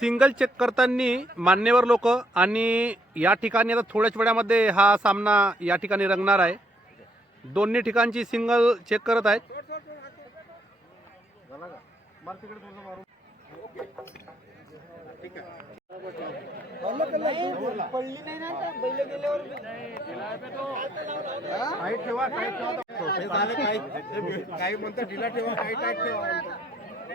Single check करताना मान्यवर लोक आणि या ठिकाणी आता थोड्याच वेळामध्ये हा सामना या ठिकाणी रंगणार आहे. दोन्ही ठिकाणची सिंगल चेक करत आहेत. काही म्हणतात ढिला ठेवा काही टाईट ठेवा.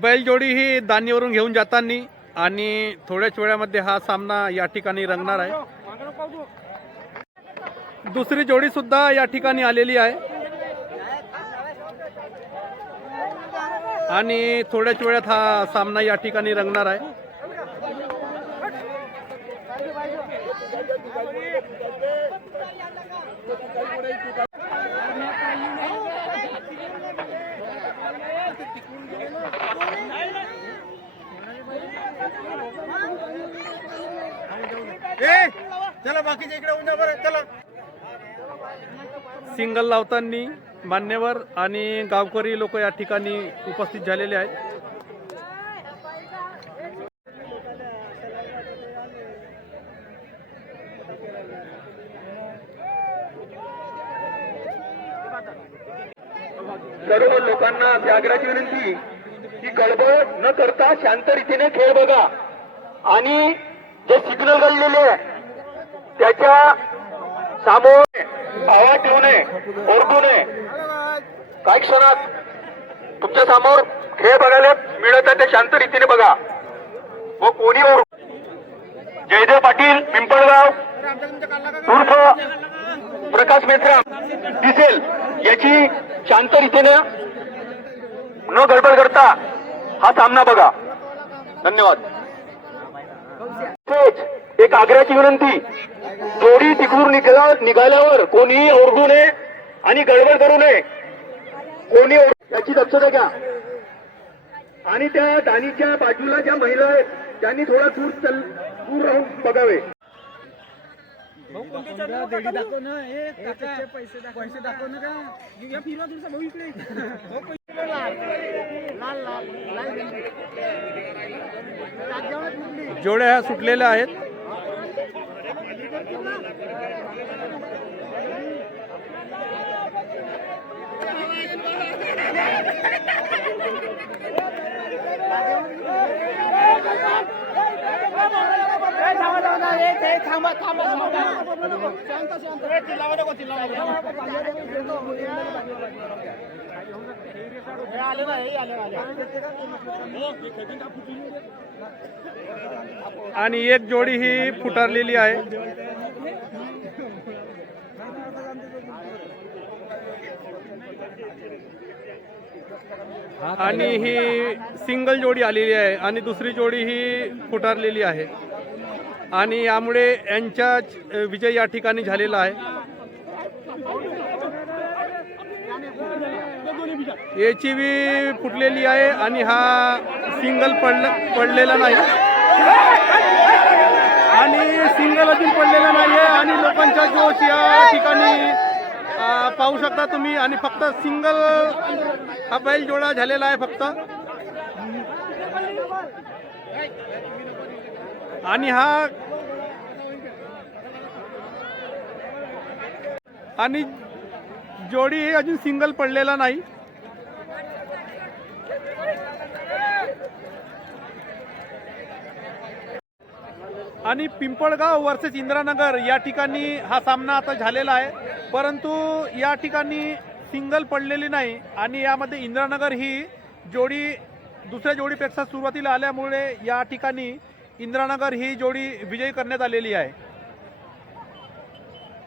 बैलजोडी ही दानीवरून घेऊन जाताना आणि थोड्याच वेळामध्ये हा सामना या ठिकाणी रंगणार आहे. दुसरी जोडी सुद्धा या ठिकाणी आलेली आहे. आणि थोड्याच वेळात हा सामना या ठिकाणी रंगणार आहे. ए चला बाकीच्या इकडे उद्या बरं चला. सिंगल लावताना मान्यवर आणि गावकरी लोक या ठिकाणी उपस्थित झालेले आहेत. सर्व लोकांना व्याघ्राची विनंती. ही गडबड न करता शांत रीतीने खेळ बघा. आणि जे सिग्नल गळलेले आहे त्याच्या सामोर आवाज ठेवू नये ओरडू नये काही क्षणात तुमच्यासमोर खेळ बघायला मिळत आहे ते शांत रीतीने बघा. व कोणी ओरडू? जयदेव पाटील पिंपळगाव उर्फ प्रकाश मेश्राम दिसेल याची शांत रीतीनं न गडबड करता हा सामना बघा. धन्यवाद. एक आग्र्याची विनंती. जोडी तिकडून निघाला निघाल्यावर कोणीही ओरडू नये आणि गडबड करू नये. कोणी याची दक्षता घ्या. आणि त्या दानीच्या बाजूला ज्या महिला आहेत त्यांनी थोडा दूर चल दूर राहून बघावे. पैसे दाखव ना का या फिरवा तुमचा भाऊ इकडे जोड्या ह्या सुटलेल्या आहेत आणि एक जोडी ही फुटारलेली आहे. आणि ही सिंगल जोडी आलेली आहे आणि दुसरी जोडी ही फुटारलेली आहे. आणि यामुळे यांच्या विजय या ठिकाणी झालेला आहे. याची बी फुटलेली आहे आणि हा सिंगल पडला पडलेला नाही. आणि सिंगल अजून पडलेला नाही आहे आणि लोकांचा जोश या ठिकाणी पाहू शकता तुम्ही. आणि फक्त सिंगल हा बैल जोडा झालेला आहे फक्त. आणि हा आणि जोडी अजून सिंगल पडलेला नाही. आणि पिंपळगाव वर्सेस इंदिरानगर या ठिकाणी हा सामना आता झालेला आहे. परंतु या ठिकाणी सिंगल पडलेली नाही आणि यामध्ये इंदिरानगर ही जोडी दुसऱ्या जोडीपेक्षा सुरुवातीला आल्यामुळे या ठिकाणी इंदिरानगर ही जोडी विजयी करण्यात आलेली आहे.